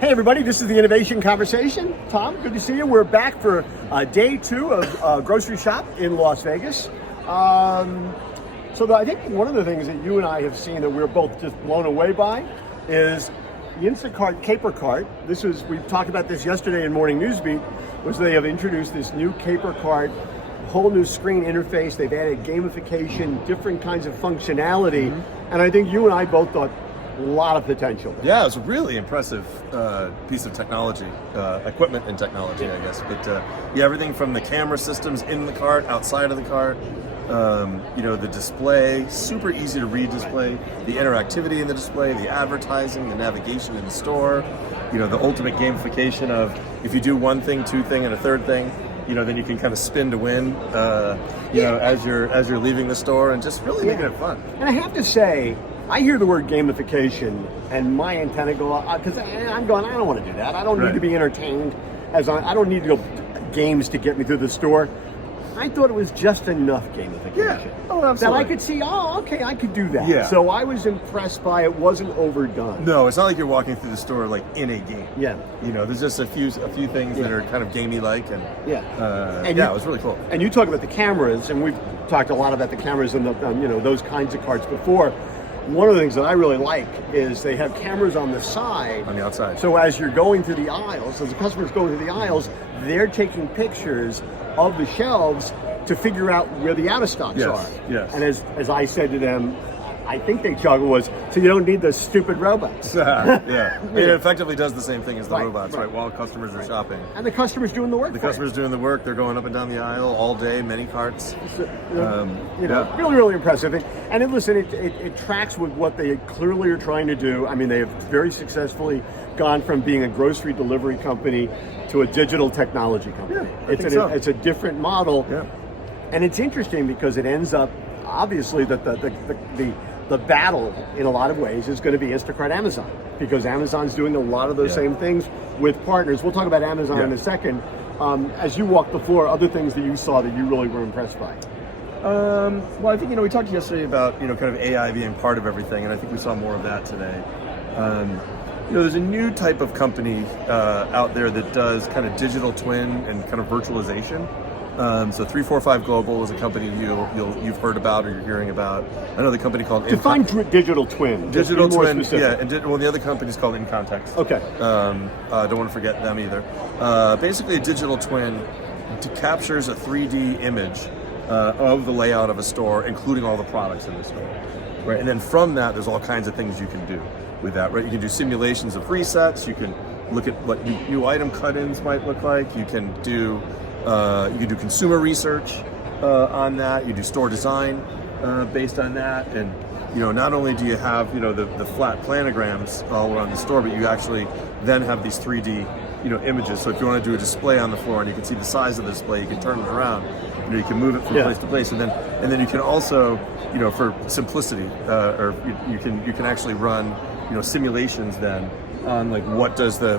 Hey everybody, this is the Innovation Conversation. Tom, good to see you. We're back for day 2 of Groceryshop in Las Vegas. I think one of the things that you and I have seen that we're both just blown away by is the Instacart Caper Cart. We talked about this yesterday in Morning Newsbeat, was they have introduced this new Caper Cart, whole new screen interface. They've added gamification, different kinds of functionality, and I think you and I both thought a lot of potential there. Yeah, it was a really impressive piece of technology, equipment and technology, I guess. But everything from the camera systems in the cart, outside of the cart, the display, super easy to read display, the interactivity in the display, the advertising, the navigation in the store, the ultimate gamification of if you do one thing, two thing, and a third thing, then you can kind of spin to win, as you're leaving the store, and just really making it fun. And I have to say, I hear the word gamification and my antenna go up, because I'm going, I don't want to do that. I don't need to be entertained. I don't need to go games to get me through the store. I thought it was just enough gamification. Yeah. Oh, absolutely. That I could see, okay, I could do that. Yeah. So I was impressed by it. Wasn't overdone. No, it's not like you're walking through the store like in a game. Yeah. There's just a few things that are kind of gamey-like, and it was really cool. And you talk about the cameras, and we've talked a lot about the cameras and those kinds of carts before. One of the things that I really like is they have cameras on the side. On the outside. So as you're going through the aisles, as the customers go through the aisles, they're taking pictures of the shelves to figure out where the out-of-stocks are. Yes. And as I said to them, I think they chuckled was, so you don't need those stupid robots. Yeah. It effectively does the same thing as the robots, right? While customers are shopping. And the customer's doing the work. The customer's doing the work. They're going up and down the aisle all day, many carts. Really, really impressive. And listen, it tracks with what they clearly are trying to do. I mean, they have very successfully gone from being a grocery delivery company to a digital technology company. Yeah, It's a different model. Yeah. And it's interesting because it ends up, obviously, that the battle in a lot of ways is going to be Instacart Amazon, because Amazon's doing a lot of those same things with partners. We'll talk about Amazon in a second. As you walked the floor, other things that you saw that you really were impressed by? Well, I think, we talked yesterday about, kind of AI being part of everything, and I think we saw more of that today. There's a new type of company out there that does kind of digital twin and kind of virtualization. So 345 Global is a company you've heard about or you're hearing about. Another company called Define digital twin. Digital twin, specific. And the other company is called In Context. Okay. Don't want to forget them either. Basically, a digital twin captures a 3D image of the layout of a store, including all the products in the store. Right, and then from that, there's all kinds of things you can do with that. Right, you can do simulations of resets. You can look at what new item cut-ins might look like. You can do consumer research on that. You do store design based on that, and not only do you have the flat planograms all around the store, but you actually then have these 3D images. So if you want to do a display on the floor and you can see the size of the display, you can turn it around. You can move it from place to place, and then you can also for simplicity, or you can actually run simulations then on like what does the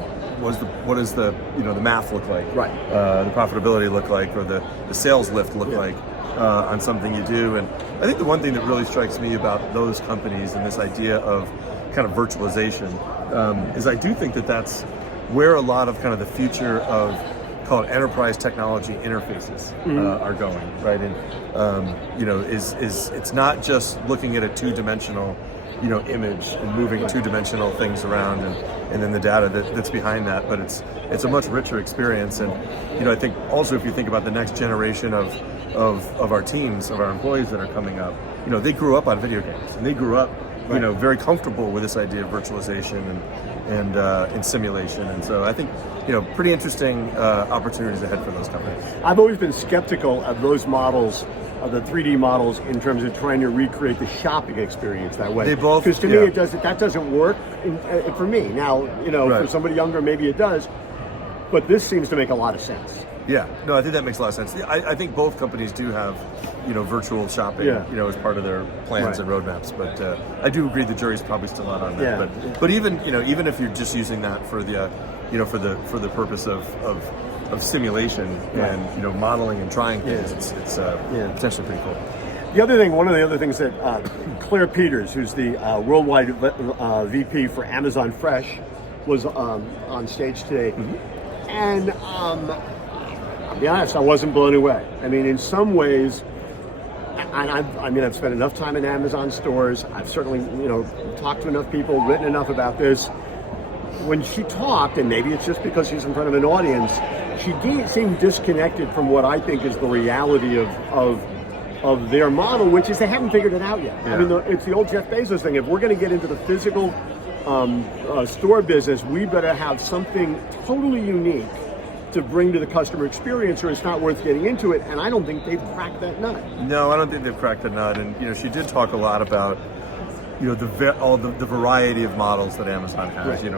math look like, right? The profitability look like, or the sales lift look like on something you do. And I think the one thing that really strikes me about those companies and this idea of kind of virtualization is I do think that that's where a lot of kind of the future of called enterprise technology interfaces are going, right? And it's not just looking at a two-dimensional image and moving two-dimensional things around and then the data that's behind that, but it's a much richer experience. And I think also if you think about the next generation of our teams, of our employees that are coming up, they grew up on video games, and they grew up very comfortable with this idea of virtualization and simulation. And so I think pretty interesting opportunities ahead for those companies. I've always been skeptical of those models, of the 3D models, in terms of trying to recreate the shopping experience that way. They both, because to me that doesn't work for me. Now for somebody younger maybe it does, but this seems to make a lot of sense. Yeah, no, I think that makes a lot of sense. I think both companies do have, virtual shopping, as part of their plans and roadmaps. But I do agree the jury's probably still out on that. Yeah. But even if you're just using that for the for the purpose of simulation and modeling and trying things, it's potentially pretty cool. One of the other things that Claire Peters, who's the worldwide VP for Amazon Fresh, was on stage today, and I'll be honest, I wasn't blown away. I mean, in some ways, I've spent enough time in Amazon stores. I've certainly, talked to enough people, written enough about this. When she talked, and maybe it's just because she's in front of an audience, she seemed disconnected from what I think is the reality of their model, which is they haven't figured it out yet. Yeah. I mean, it's the old Jeff Bezos thing. If we're going to get into the physical store business, we better have something totally unique to bring to the customer experience, or it's not worth getting into it. And I don't think they've cracked that nut. No, I don't think they've cracked the nut. And she did talk a lot about the variety of models that Amazon has. Right.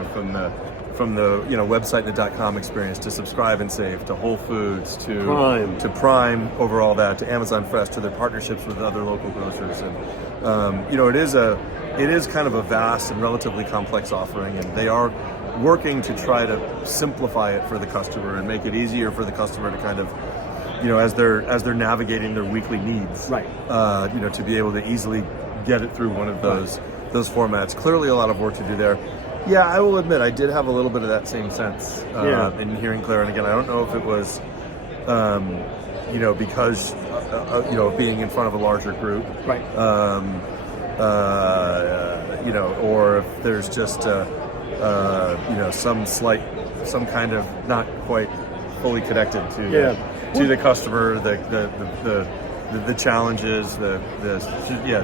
From the website and the .com experience to Subscribe and Save to Whole Foods to Prime over all that to Amazon Fresh to their partnerships with other local grocers, and it is kind of a vast and relatively complex offering, and they are working to try to simplify it for the customer and make it easier for the customer to kind of as they're navigating their weekly needs, right? To be able to easily get it through one of those formats. Clearly, a lot of work to do there. Yeah, I will admit I did have a little bit of that same sense in hearing Claire. And again, I don't know if it was, because being in front of a larger group, right? Or if there's just some kind of not quite fully connected to the customer, the challenges,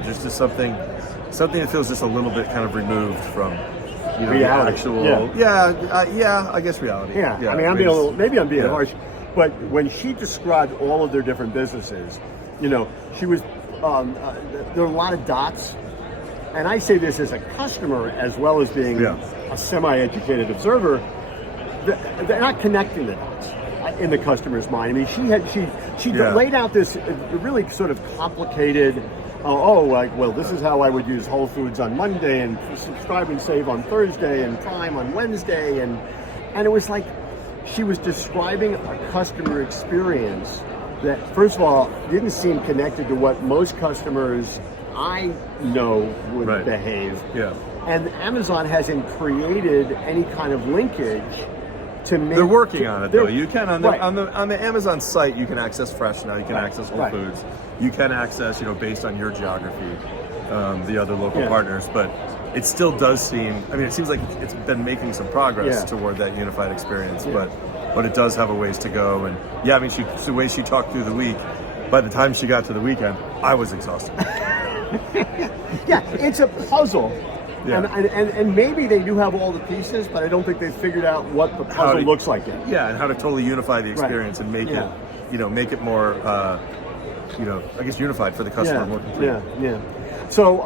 just something that feels just a little bit kind of removed from. Reality. Actual, I guess reality. Yeah. I mean, I'm being harsh, but when she described all of their different businesses, she was, there are a lot of dots, and I say this as a customer as well as being a semi-educated observer. They're not connecting the dots in the customer's mind. I mean, she laid out this really sort of complicated. This is how I would use Whole Foods on Monday and Subscribe and Save on Thursday and Prime on Wednesday. And it was like she was describing a customer experience that, first of all, didn't seem connected to what most customers I know would behave. Yeah. And Amazon hasn't created any kind of linkage to make. They're working on it, though. You can on the Amazon site, you can access Fresh now. You can access Whole Foods. You can access, based on your geography, the other local partners. But it still does seem. I mean, it seems like it's been making some progress toward that unified experience. Yeah. But it does have a ways to go. And I mean, the way she talked through the week. By the time she got to the weekend, I was exhausted. It's a puzzle. Yeah. And maybe they do have all the pieces, but I don't think they've figured out what the puzzle looks like yet. Yeah, and how to totally unify the experience and make it, make it more, I guess unified for the customer. More complete. Yeah. So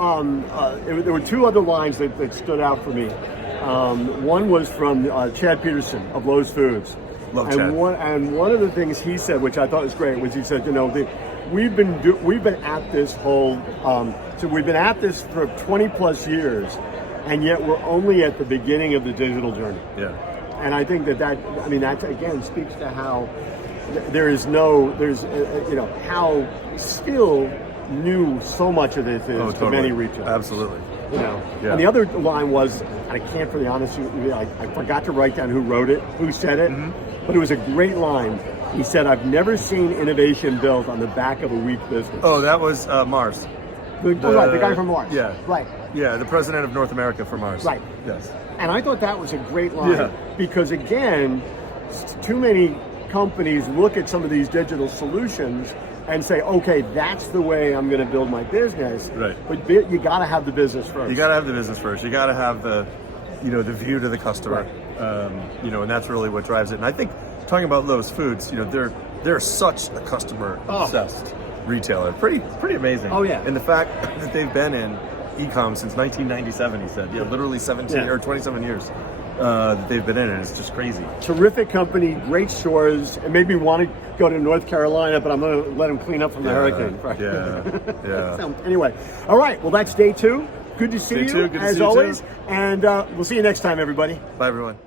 there were two other lines that stood out for me. One was from Chad Peterson of Lowe's Foods. Love Chad. One of the things he said, which I thought was great, was he said, we've been at this whole. So we've been at this for 20 plus years, and yet we're only at the beginning of the digital journey. Yeah. And I think that again speaks to how how still new so much of this is to many retailers. Absolutely. And the other line was, and I can't for the honesty, I forgot to write down who said it, but it was a great line. He said, "I've never seen innovation built on the back of a weak business." Oh, that was Mars. The guy from Mars. Yeah. Right. Yeah, the president of North America for Mars. Right. Yes. And I thought that was a great line because, again, too many companies look at some of these digital solutions and say, okay, that's the way I'm going to build my business. Right. But you got to have the business first. You got to have the business first. You got to have the view to the customer. Right. And that's really what drives it. And I think talking about Lowe's Foods, they're such a customer obsessed retailer. Pretty amazing. Oh yeah. And the fact that they've been in e-com since 1997, he said, literally 17 or 27 years that they've been in it. It's just crazy. Terrific company, great stores. It made me want to go to North Carolina, but I'm going to let them clean up from the hurricane. Yeah. So, anyway, all right. Well, that's day 2. Good to see you, Good to as see you always. too. And we'll see you next time, everybody. Bye, everyone.